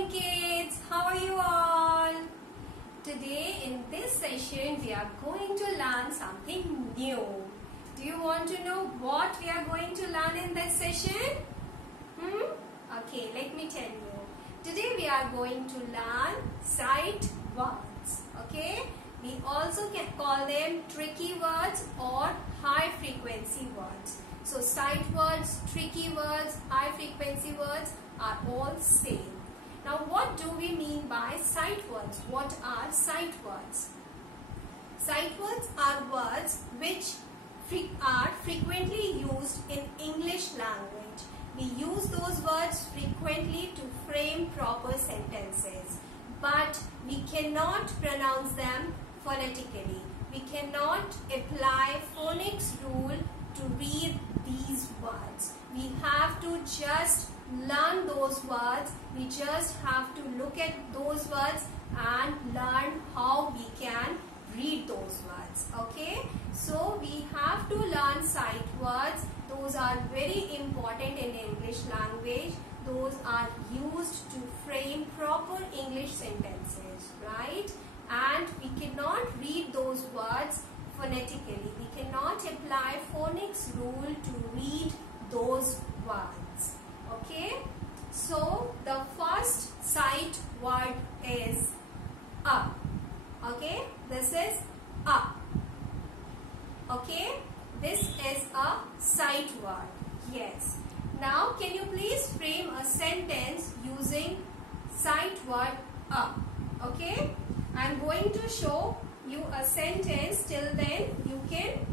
morning kids, how are you all? Today in this session we are going to learn something new. Do you want to know what we are going to learn in this session? Okay, let me tell you. Today we are going to learn sight words. Okay, we also can call them tricky words or high frequency words. So sight words, tricky words, high frequency words are all same. Now what do we mean by sight words? What are sight words? Sight words are words which are frequently used in English language. We use those words frequently to frame proper sentences, but we cannot pronounce them phonetically. We cannot apply phonics rule to read these words. We have to just learn those words. We just have to look at those words and learn how we can read those words. Okay, so we have to learn sight words. Those are very important in English language. Those are used to frame proper English sentences, right? And we cannot read those words phonetically. We cannot apply phonics rule to read those words. Okay, so the first sight word is up. Okay, this is up. Okay, this is a sight word. Yes. Now can you please frame a sentence using sight word up? Okay, I am going to show you a sentence. Till then you can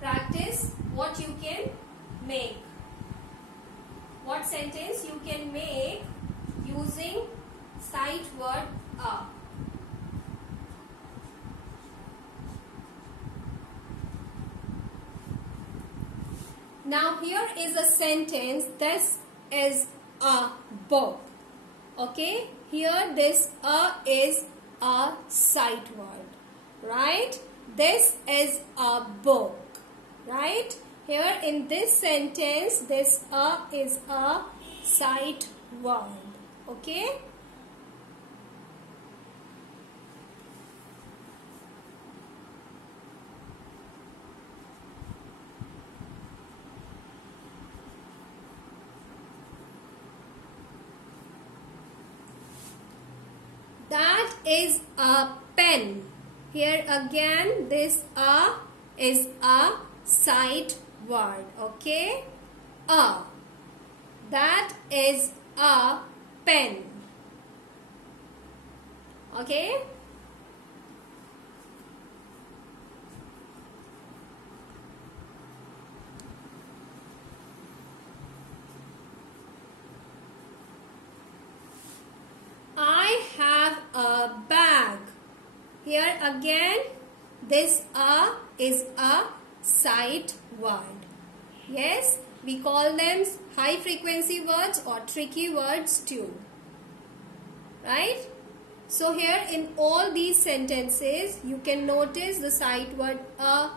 practice what you can make. What sentence you can make using sight word up. Now here is a sentence. This is a book. Okay, here this is a sight word, right? This is a book, right? Here in this sentence, this is a sight word. Okay? That is a pen. Here again, this is a sight word. Okay, that is a pen. Okay, I have a bag. Here again, this is a sight word. Yes, we call them high frequency words or tricky words too. Right? So here in all these sentences, you can notice the sight word a.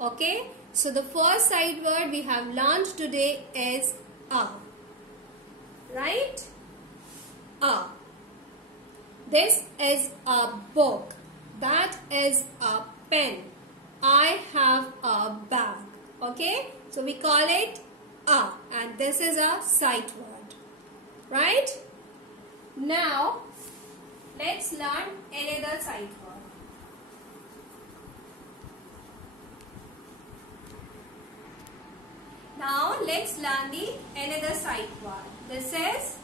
Okay? So the first sight word we have learned today is a. Right? A. This is a book. That is a pen. I have a bag. Okay, so we call it a, and this is a sight word, right? Now let's learn another sight word. Now let's learn another sight word. This is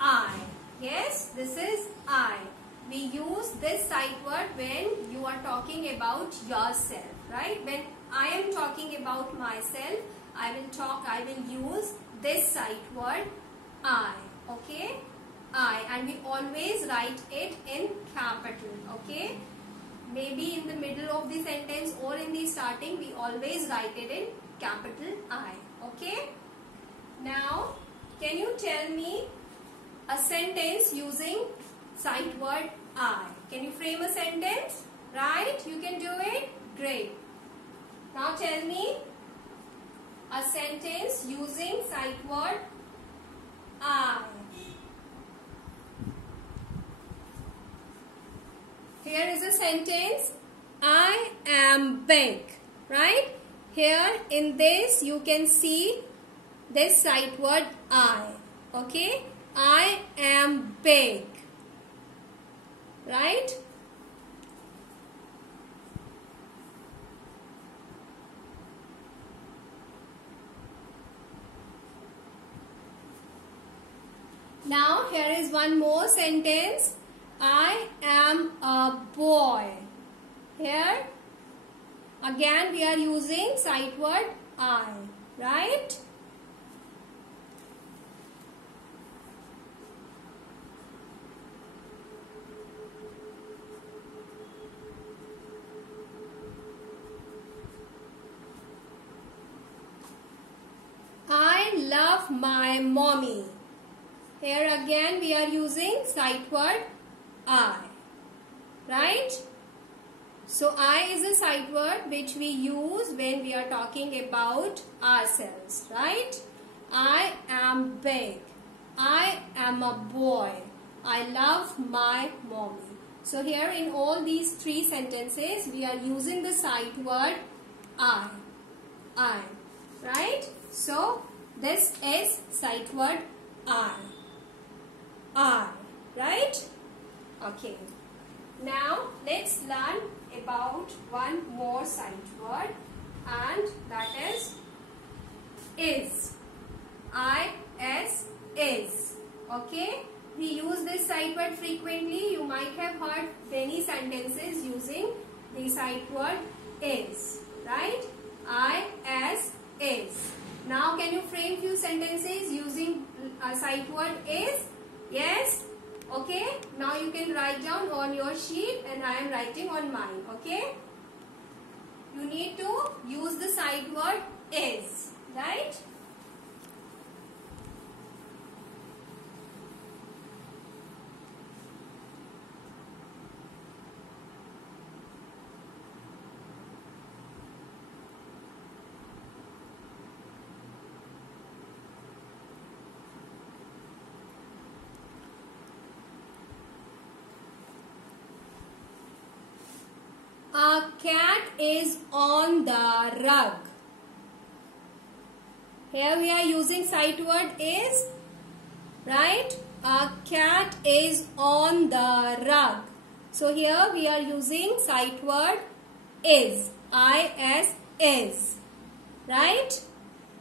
I. Yes, this is I. We use this sight word when you are talking about yourself, right? When I am talking about myself, I will use this sight word I. Okay, I, and we always write it in capital. Okay, maybe in the middle of the sentence or in the starting, we always write it in capital I. Okay, now can you tell me a sentence using sight word I? Can you frame a sentence? Right? You can do it? Great. Now tell me a sentence using sight word here is a sentence. I am big. Right? Here in this you can see this sight word I. Okay? I am big. Right? Now here is one more sentence. I am a boy. Here again we are using sight word I. Right? I love my mommy. Here again we are using sight word I. Right? So I is a sight word which we use when we are talking about ourselves. Right? I am big. I am a boy. I love my mommy. So here in all these three sentences we are using the sight word I. I. Right? So this is sight word I. I. Right? Okay. Now let's learn about one more sight word, and that is. I-S is. Okay? We use this sight word frequently. You might have heard many sentences using the sight word is. Right? I-S is. Now can you frame few sentences using a sight word is? Yes? Okay? Now you can write down on your sheet and I am writing on mine. Okay? You need to use the sight word is. Right? A cat is on the rug. Here we are using sight word is. Right? A cat is on the rug. So here we are using sight word is. I-S is. Right?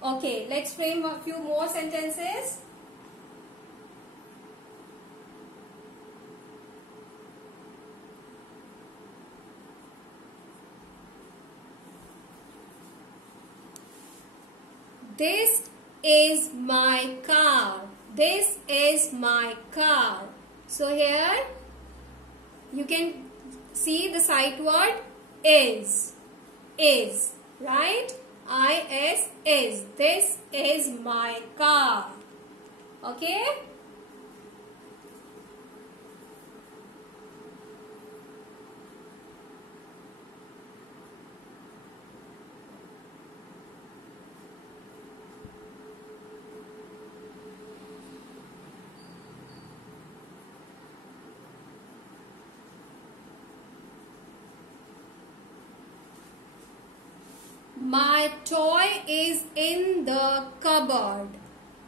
Okay, let's frame a few more sentences. This is my car. This is my car. So here you can see the sight word is. Is. Right? I-S is. This is my car. Okay? My toy is in the cupboard.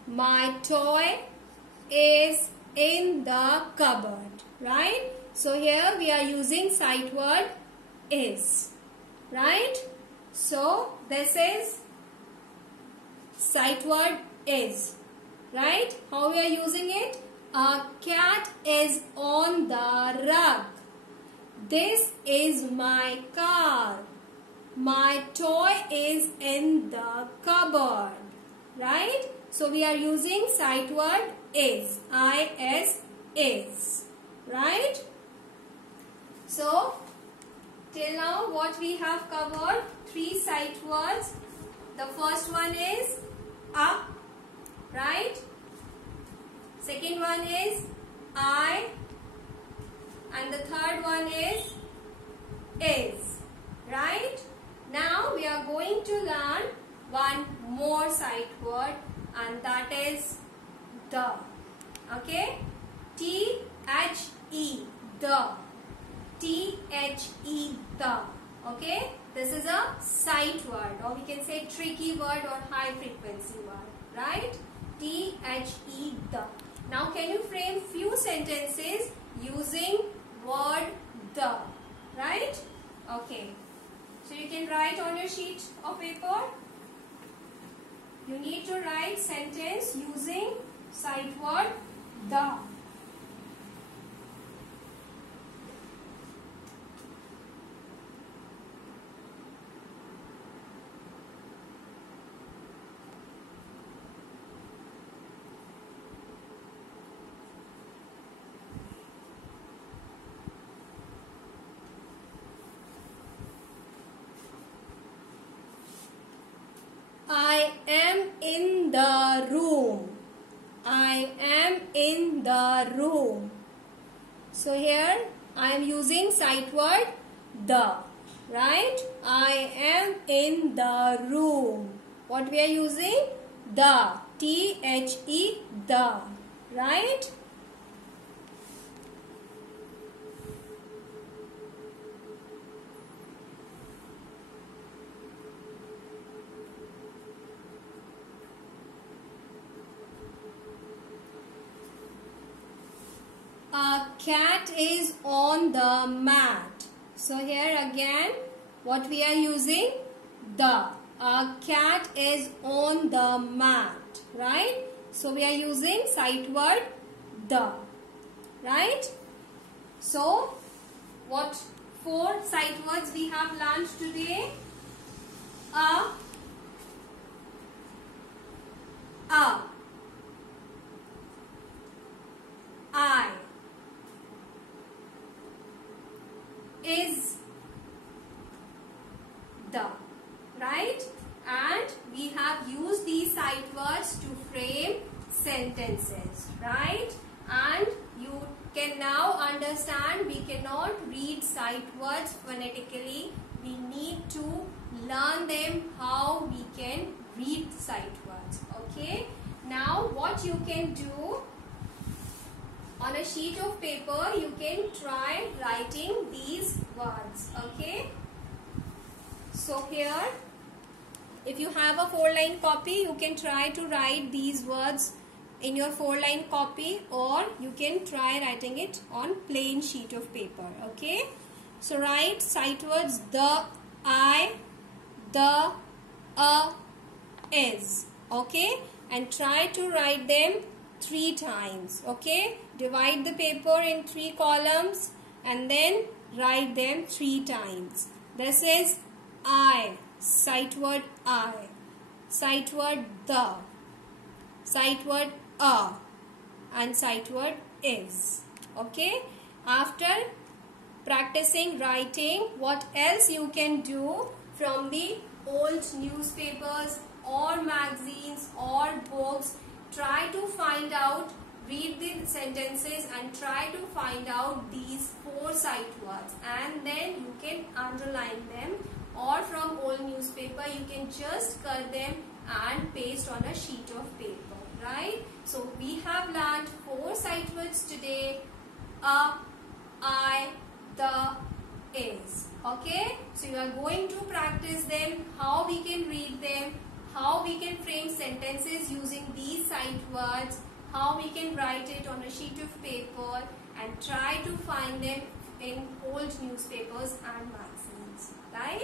My toy is in the cupboard. Right? So here we are using sight word is. Right? So this is sight word is. Right? How we are using it? A cat is on the rug. This is my car. My toy is in the cupboard. Right? So we are using sight word is. I-S is. Right? So till now what we have covered? 3 sight words. The first one is a. Right? Second one is I. And the third one is. Right? Now we are going to learn one more sight word, and that is the. Okay? T-H-E. The. T-H-E, the. Okay, this is a sight word, or we can say tricky word or high frequency word, right? T-H-E, the. Now can you frame few sentences using word the, right? Okay, so you can write on your sheet of paper. You need to write sentence using sight word the. I am in the room. I am in the room. So here I am using sight word the, right? I am in the room. What we are using? The. T-H-E, the, right? A cat is on the mat. So here again what we are using? The. A cat is on the mat, right? So we are using sight word the, right? So what 4 sight words we have learned today? A, I, is, the, right? And we have used these sight words to frame sentences, right? And you can now understand we cannot read sight words phonetically. We need to learn them how we can read sight words, okay? Now what you can do, on a sheet of paper you can try writing these words, okay? So here if you have a 4-line copy, you can try to write these words in your 4-line copy, or you can try writing it on plain sheet of paper, okay? So write sight words the, I, the, is, okay? And try to write them 3 times, okay? Divide the paper in 3 columns and then write them 3 times. This is I, sight word I, sight word the, sight word a, and sight word is, okay? After practicing writing, what else you can do from the old newspapers or magazines or books, try to find out, read the sentences and try to find out these 4 sight words, and then you can underline them, or from old newspaper you can just cut them and paste on a sheet of paper, right? So we have learned 4 sight words today: a, I, the, is, okay? So you are going to practice them, how we can read them, how we can frame sentences using these sight words, how we can write it on a sheet of paper, and try to find them in old newspapers and magazines, right?